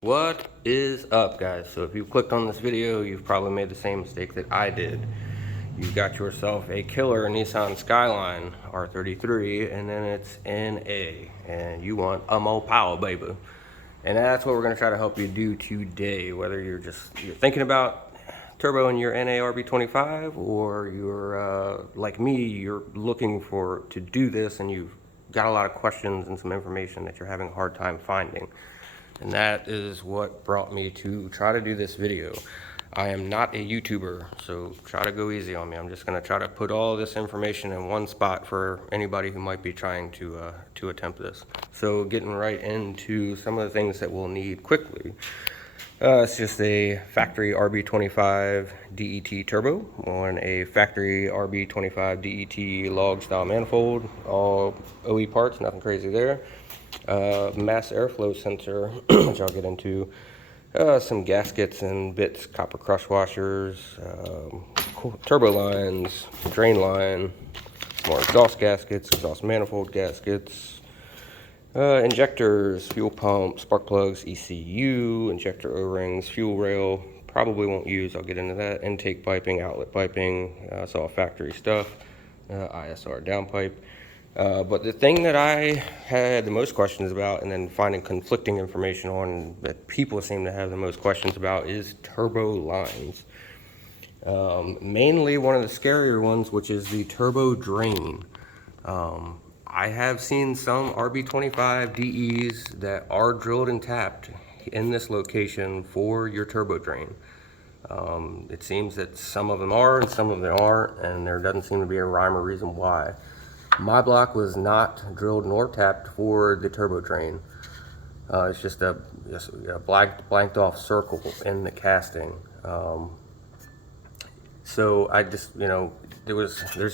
What is up, guys? So if you clicked on this video, you've probably made the same mistake that I did. You got yourself a killer Nissan Skyline R33 and then it's NA and you want a more power, baby. And that's what we're going to try to help you do today, whether you're thinking about turbo in your NA RB25 or you're like me, you're looking to do this and you've got a lot of questions and some information that you're having a hard time finding. And that is what brought me to try to do this video. I am not a YouTuber, so try to go easy on me. I'm just gonna try to put all this information in one spot for anybody who might be trying to attempt this. So getting right into some of the things that we'll need quickly. It's just a factory RB25 DET turbo on a factory RB25 DET log style manifold, all OE parts, nothing crazy there. Mass airflow sensor, which I'll get into, some gaskets and bits, copper crush washers, turbo lines, drain line, more exhaust gaskets, exhaust manifold gaskets, injectors, fuel pump, spark plugs, ECU, injector O-rings, fuel rail, probably won't use, I'll get into that, intake piping, outlet piping, it's all factory stuff, ISR downpipe. But the thing that I had the most questions about, and then finding conflicting information on that people seem to have the most questions about, is turbo lines. Mainly one of the scarier ones, which is the turbo drain. I have seen some RB25DEs that are drilled and tapped in this location for your turbo drain. It seems that some of them are and some of them aren't, and there doesn't seem to be a rhyme or reason why. My block was not drilled nor tapped for the turbo drain. It's just a blanked off circle in the casting. So I just, there's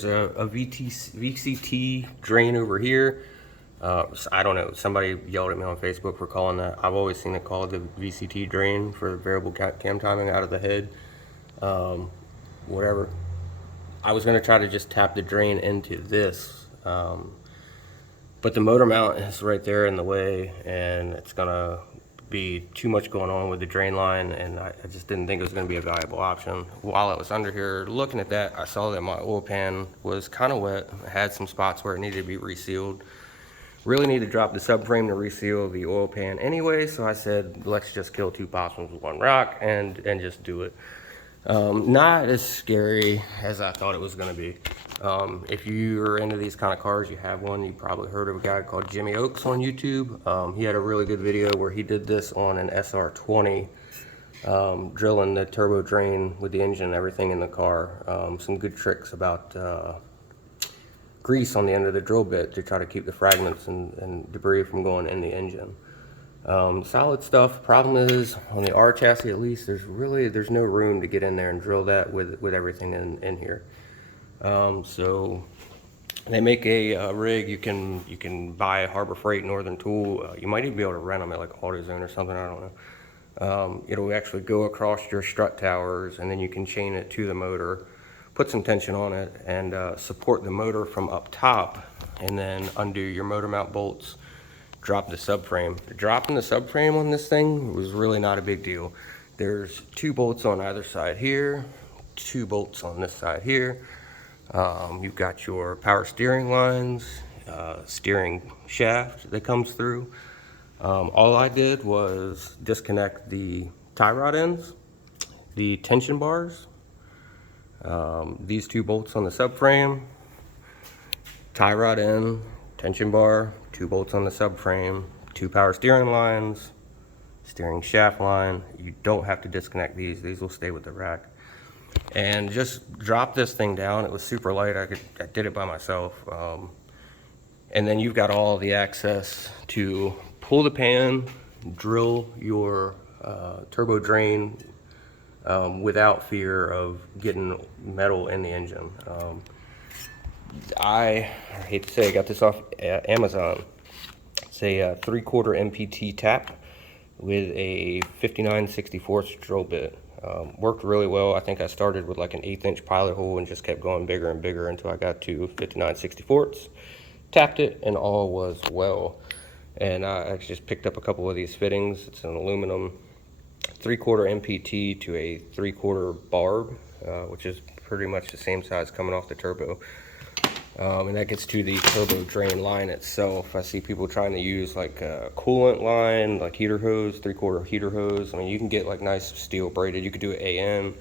a VCT drain over here. I don't know, somebody yelled at me on Facebook for calling that. I've always seen it called the VCT drain for variable cam timing out of the head. Whatever. I was gonna try to just tap the drain into this. But the motor mount is right there in the way, and it's gonna be too much going on with the drain line, and I just didn't think it was gonna be a valuable option. While I was under here looking at that, I saw that my oil pan was kind of wet. It had some spots where it needed to be resealed. Really need to drop the subframe to reseal the oil pan anyway, so I said, let's just kill two possums with one rock and just do it. Not as scary as I thought it was going to be. If you're into these kind of cars, you have one, you probably heard of a guy called Jimmy Oaks on YouTube. He had a really good video where he did this on an SR20, drilling the turbo drain with the engine and everything in the car. Some good tricks about grease on the end of the drill bit to try to keep the fragments and debris from going in the engine. Solid stuff. Problem is, on the R chassis at least, there's no room to get in there and drill that with everything in here. So they make a rig. You can buy a Harbor Freight Northern Tool. You might even be able to rent them at like AutoZone or something, I don't know. It'll actually go across your strut towers, and then you can chain it to the motor, put some tension on it, and support the motor from up top, and then undo your motor mount bolts. Drop the subframe. Dropping the subframe on this thing was really not a big deal. There's two bolts on either side here, two bolts on this side here. You've got your power steering lines, steering shaft that comes through. All I did was disconnect the tie rod ends, the tension bars, these two bolts on the subframe, tie rod end, tension bar, two bolts on the subframe, two power steering lines, steering shaft line. You don't have to disconnect these will stay with the rack. And just drop this thing down. It was super light. I did it by myself. And then you've got all the access to pull the pan, drill your turbo drain without fear of getting metal in the engine. I hate to say, I got this off Amazon. It's a 3/4 MPT tap with a 59/64 drill bit. Worked really well. I think I started with like an 1/8 inch pilot hole and just kept going bigger and bigger until I got to 59/64. Tapped it and all was well. And I just picked up a couple of these fittings. It's an aluminum 3/4 MPT to a 3/4 barb, which is pretty much the same size coming off the turbo. And that gets to the turbo drain line itself. I see people trying to use like a coolant line, like heater hose, 3/4 heater hose. I mean, you can get like nice steel braided. You could do it AM.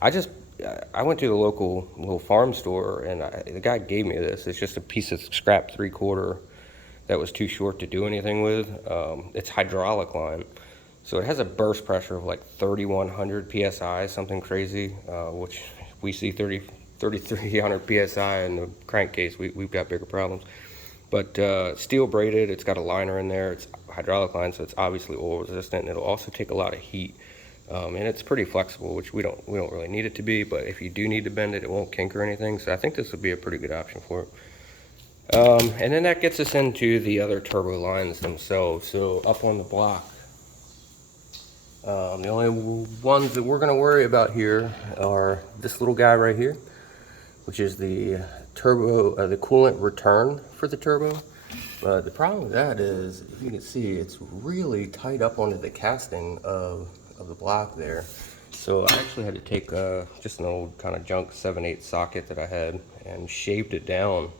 I went to the local little farm store, and the guy gave me this. It's just a piece of scrap 3/4 that was too short to do anything with. It's hydraulic line. So it has a burst pressure of like 3,100 PSI, something crazy, which we see 3,300 PSI in the crankcase. We've got bigger problems. But steel braided, it's got a liner in there. It's hydraulic line, so it's obviously oil resistant. And it'll also take a lot of heat. And it's pretty flexible, which we don't really need it to be. But if you do need to bend it, it won't kink or anything. So I think this would be a pretty good option for it. And then that gets us into the other turbo lines themselves. So up on the block, the only ones that we're going to worry about here are this little guy right here, which is the turbo, the coolant return for the turbo. But the problem with that is, if you can see, it's really tight up onto the casting of the block there. So I actually had to take just an old kind of junk 7/8 socket that I had and shaved it down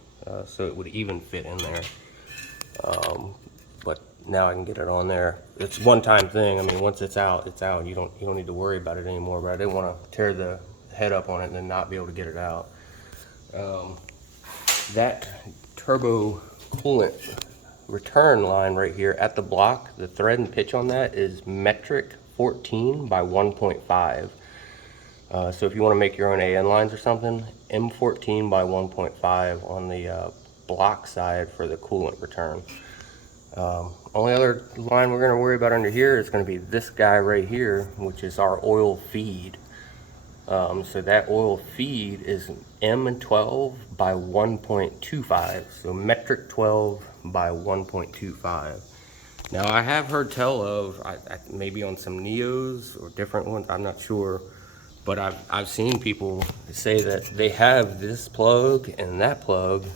so it would even fit in there. But now I can get it on there. It's a one-time thing. I mean, once it's out, it's out. You don't need to worry about it anymore. But I didn't want to tear the head up on it and then not be able to get it out. That turbo coolant return line right here at the block, the thread and pitch on that is metric 14 by 1.5. So if you want to make your own AN lines or something, M14 by 1.5 on the block side for the coolant return. Only other line we're going to worry about under here is going to be this guy right here, which is our oil feed. So that oil feed is M12 by 1.25, so metric 12 by 1.25. Now I have heard tell of, maybe on some Neos or different ones, I'm not sure, but I've seen people say that they have this plug and that plug,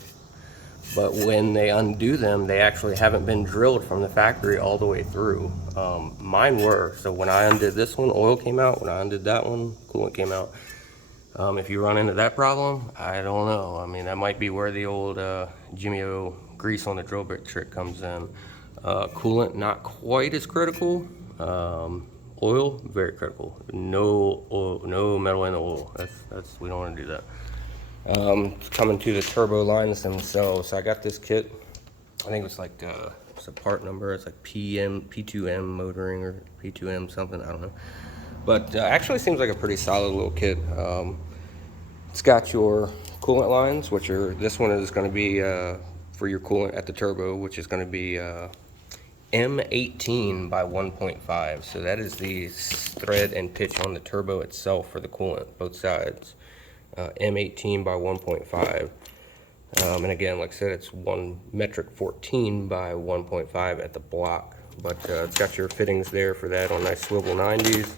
but when they undo them, they actually haven't been drilled from the factory all the way through. Mine were. So when I undid this one, oil came out. When I undid that one, coolant came out. If you run into that problem, I don't know. I mean, that might be where the old Jimmy O grease on the drill bit trick comes in. Coolant, not quite as critical. Oil, very critical. No oil, no metal in the oil. That's we don't want to do that. Coming to the turbo lines themselves. So I got this kit. I think it's like it's a part number. It's like P2M motoring or P2M something. I don't know. But actually seems like a pretty solid little kit. It's got your coolant lines, which are, this one is going to be for your coolant at the turbo, which is going to be M18 by 1.5. So that is the thread and pitch on the turbo itself for the coolant, both sides. M18 by 1.5. And again, like I said, it's metric 14 by 1.5 at the block. But it's got your fittings there for that on nice swivel 90s.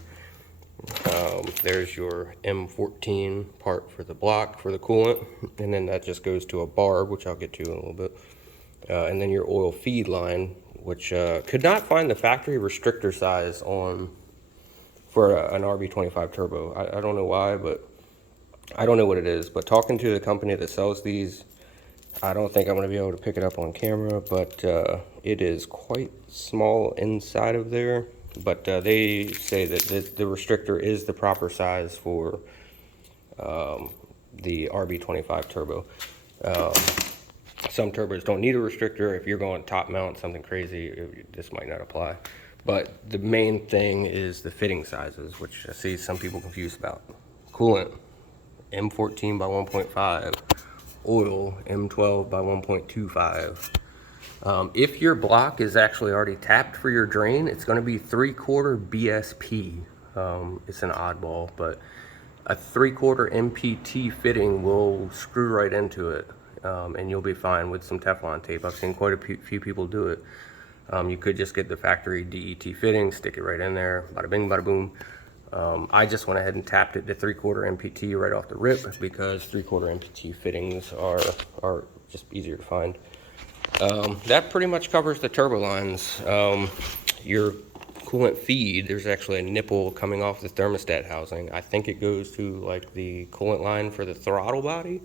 There's your M14 part for the block for the coolant, and then that just goes to a barb, which I'll get to in a little bit. And then your oil feed line, which could not find the factory restrictor size for an RB25 turbo. I don't know why, but I don't know what it is. But talking to the company that sells these, I don't think I'm going to be able to pick it up on camera, but it is quite small inside of there. But they say that the restrictor is the proper size for the RB25 turbo. Some turbos don't need a restrictor. If you're going top mount, something crazy, this might not apply. But the main thing is the fitting sizes, which I see some people confused about. Coolant, M14 by 1.5. Oil, M12 by 1.25. If your block is actually already tapped for your drain, it's going to be 3/4 BSP. It's an oddball, but a 3/4 MPT fitting will screw right into it, and you'll be fine with some Teflon tape. I've seen quite a few people do it. You could just get the factory DET fitting, stick it right in there, bada bing, bada boom. I just went ahead and tapped it to 3/4 MPT right off the rip because 3/4 MPT fittings are just easier to find. That pretty much covers the turbo lines. Your coolant feed, there's actually a nipple coming off the thermostat housing. I think it goes to like the coolant line for the throttle body,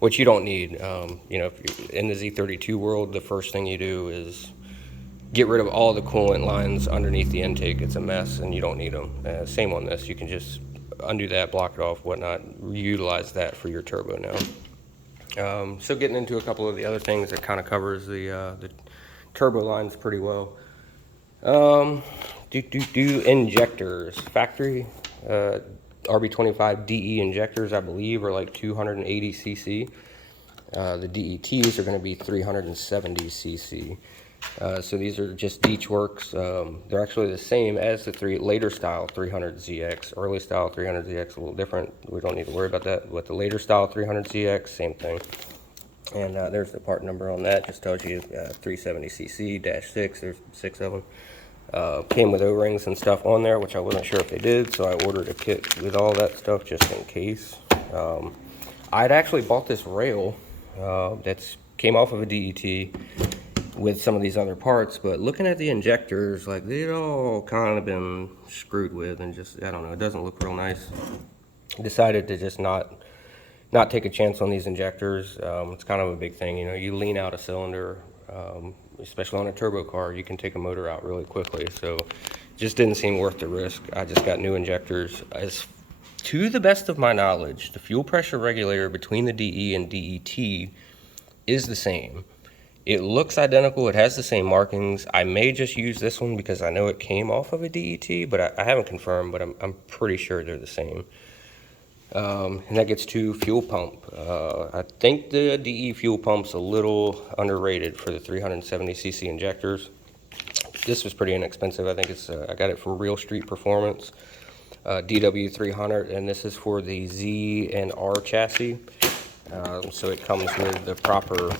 which you don't need. You know, if you're in the Z32 world, the first thing you do is get rid of all the coolant lines underneath the intake. It's a mess and you don't need them. Same on this, you can just undo that, block it off, whatnot, reutilize that for your turbo now. So getting into a couple of the other things that kind of covers the turbo lines pretty well. Injectors, factory RB25DE injectors, I believe, are like 280 cc. The DETs are going to be 370 cc. So these are just Deechworks. They're actually the same as the later style 300ZX. Early style 300ZX a little different. We don't need to worry about that. But the later style 300ZX, same thing. And there's the part number on that. Just tells you 370cc-6. There's 6 of them. Came with O-rings and stuff on there, which I wasn't sure if they did, so I ordered a kit with all that stuff just in case. I'd actually bought this rail that's came off of a DET with some of these other parts, but looking at the injectors, like they'd all kind of been screwed with, and just, I don't know, it doesn't look real nice. Decided to just not take a chance on these injectors. It's kind of a big thing, you know, you lean out a cylinder, especially on a turbo car, you can take a motor out really quickly. So it just didn't seem worth the risk. I just got new injectors. As to the best of my knowledge, the fuel pressure regulator between the DE and DET is the same. It looks identical, it has the same markings. I may just use this one because I know it came off of a DET, but I haven't confirmed, but I'm pretty sure they're the same. And that gets to fuel pump. I think the DE fuel pump's a little underrated for the 370cc injectors. This was pretty inexpensive. I think it's I got it from Real Street Performance, DW300, and this is for the Z and R chassis. So it comes with the proper,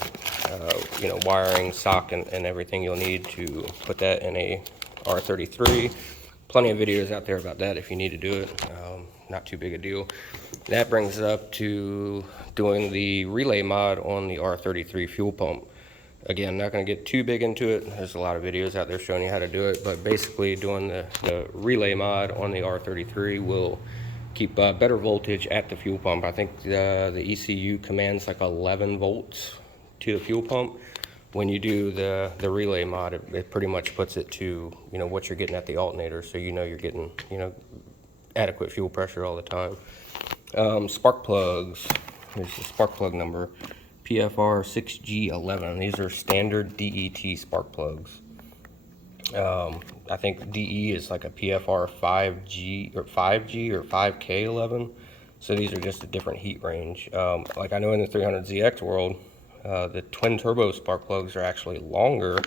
you know, wiring, sock, and everything you'll need to put that in a R33. Plenty of videos out there about that if you need to do it. Not too big a deal. That brings us up to doing the relay mod on the R33 fuel pump. Again, not going to get too big into it. There's a lot of videos out there showing you how to do it, but basically doing the relay mod on the R33 will keep better voltage at the fuel pump. I think the ECU commands like 11 volts to the fuel pump. When you do the relay mod, it pretty much puts it to, you know, what you're getting at the alternator, so you know you're getting, you know, adequate fuel pressure all the time. Spark plugs. Here's the spark plug number, PFR6G11. These are standard DET spark plugs. I think DE is like a PFR 5G or 5G or 5K11. So these are just a different heat range. Like I know in the 300ZX world, the twin turbo spark plugs are actually longer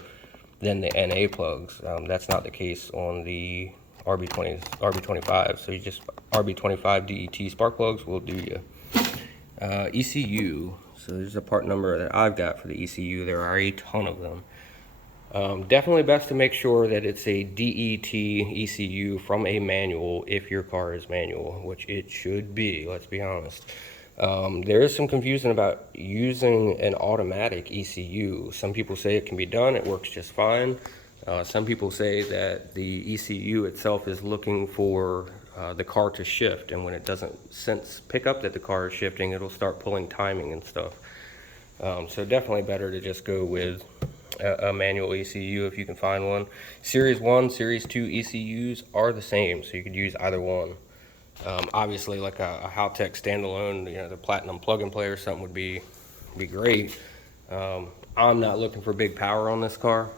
than the NA plugs. That's not the case on the RB25. So you just RB25 DET spark plugs will do you. ECU. So there's a part number that I've got for the ECU. There are a ton of them. Definitely best to make sure that it's a DET ECU from a manual if your car is manual, which it should be, let's be honest. There is some confusion about using an automatic ECU. Some people say it can be done, it works just fine. Some people say that the ECU itself is looking for the car to shift, and when it doesn't pick up that the car is shifting, it'll start pulling timing and stuff. So definitely better to just go with a manual ECU if you can find one. Series 1, Series 2 ECUs are the same, so you could use either one. Obviously, like a Haltech standalone, you know, the Platinum plug-and-play or something would be great. I'm not looking for big power on this car.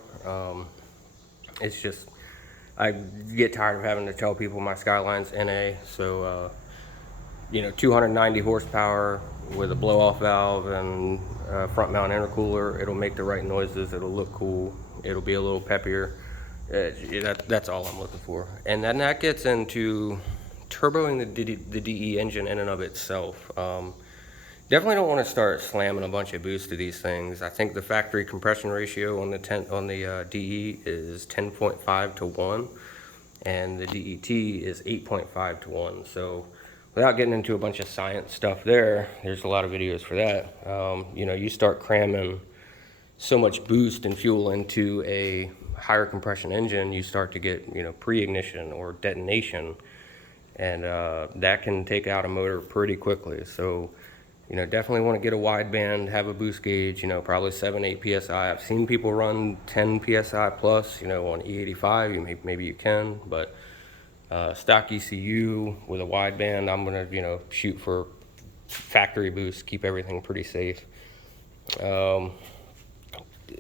It's just, I get tired of having to tell people my Skyline's NA, so you know, 290 horsepower with a blow-off valve and front mount intercooler. It'll make the right noises, it'll look cool, it'll be a little peppier. That's all I'm looking for. And then that gets into turboing the DE engine in and of itself. Definitely don't want to start slamming a bunch of boost to these things. I think the factory compression ratio on the DE is 10.5 to 1, and the DET is 8.5 to 1. So without getting into a bunch of science stuff there's a lot of videos for that. You know, you start cramming so much boost and fuel into a higher compression engine, you start to get, you know, pre-ignition or detonation, and that can take out a motor pretty quickly. So, you know, definitely want to get a wideband, have a boost gauge, you know, probably 7-8 psi. I've seen people run 10 psi plus, you know, on E85. Maybe you can, but stock ECU with a wideband, I'm gonna, you know, shoot for factory boost, keep everything pretty safe.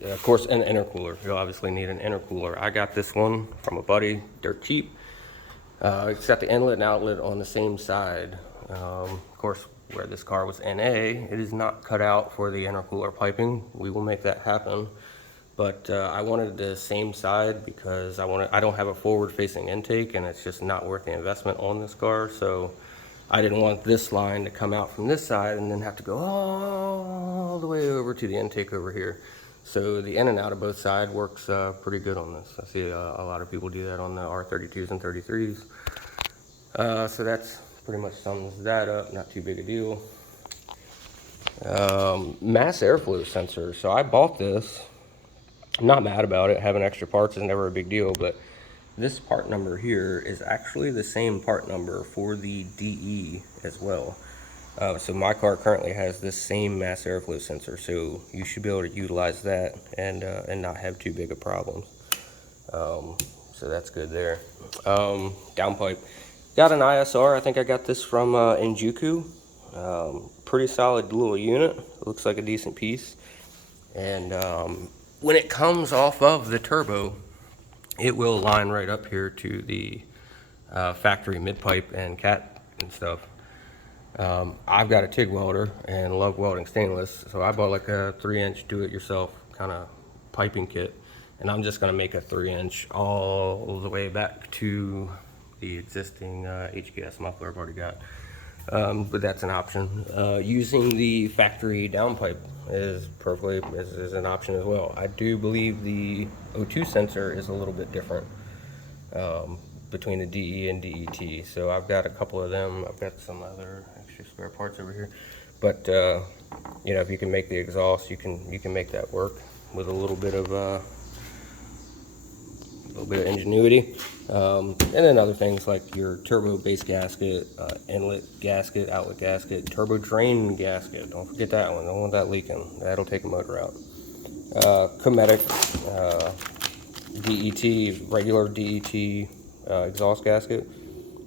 Of course, an intercooler. You'll obviously need an intercooler. I got this one from a buddy, dirt cheap. It's got the inlet and outlet on the same side. Of course, where this car was NA, it is not cut out for the intercooler piping. We will make that happen. But I wanted the same side because I don't have a forward-facing intake, and it's just not worth the investment on this car. So I didn't want this line to come out from this side and then have to go all the way over to the intake over here. So the in and out of both sides works pretty good on this. I see a lot of people do that on the R32s and 33s. So that's pretty much sums that up, not too big a deal. Mass airflow sensor. So I bought this. I'm not mad about it. Having extra parts is never a big deal, but this part number here is actually the same part number for the DE as well. So my car currently has this same mass airflow sensor, so you should be able to utilize that and not have too big of problems. So that's good there. Downpipe. Got an ISR. I think I got this from Injuku. Pretty solid little unit. Looks like a decent piece. And when it comes off of the turbo, it will line right up here to the factory mid pipe and cat and stuff. I've got a TIG welder and love welding stainless, so I bought like a 3-inch do-it-yourself kind of piping kit, and I'm just going to make a 3-inch all the way back to the existing HKS muffler I've already got. But that's an option. Using the factory downpipe is an option as well. I do believe the O2 sensor is a little bit different between the DE and DET. So I've got a couple of them. I've got some other extra spare parts over here. But you know, if you can make the exhaust, you can make that work with a little bit of ingenuity. And then other things like your turbo base gasket, inlet gasket, outlet gasket, turbo drain gasket. Don't forget that one. Don't want that leaking. That'll take a motor out. Cometic, DET, regular DET exhaust gasket.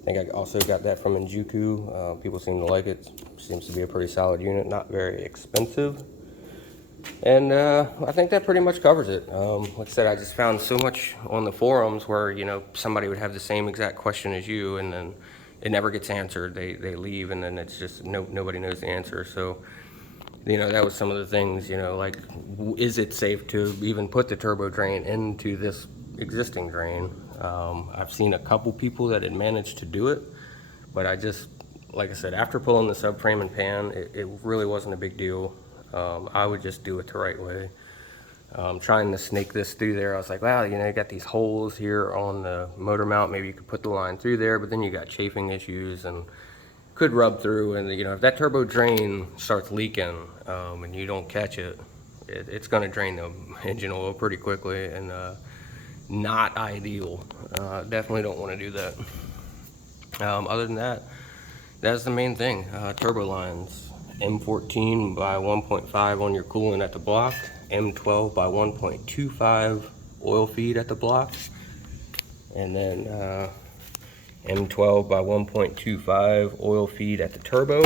I think I also got that from Injuku. People seem to like it. Seems to be a pretty solid unit, not very expensive. And I think that pretty much covers it. Like I said, I just found so much on the forums where, you know, somebody would have the same exact question as you, and then it never gets answered. They leave, and then it's just nobody knows the answer. So, you know, that was some of the things, you know, like, is it safe to even put the turbo drain into this existing drain? I've seen a couple people that had managed to do it, but I just, like I said, after pulling the subframe and pan, it really wasn't a big deal. I would just do it the right way. Trying to snake this through there, I was like, wow, you know, you got these holes here on the motor mount, maybe you could put the line through there, but then you got chafing issues and could rub through, and you know, if that turbo drain starts leaking and you don't catch it, it's going to drain the engine oil pretty quickly, and not ideal. Definitely don't want to do that. Other than that, that's the main thing. Turbo lines. M14 by 1.5 on your coolant at the block, M12 by 1.25 oil feed at the block, and then M12 by 1.25 oil feed at the turbo,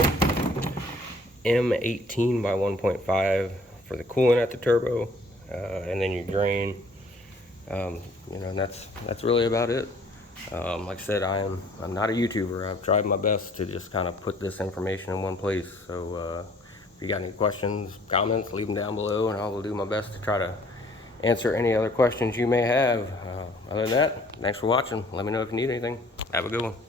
M18 by 1.5 for the coolant at the turbo, and then your drain. You know, and that's really about it. Like I said, I'm not a YouTuber. I've tried my best to just kind of put this information in one place. So if you got any questions, comments, leave them down below, and I will do my best to try to answer any other questions you may have. Other than that, thanks for watching. Let me know if you need anything. Have a good one.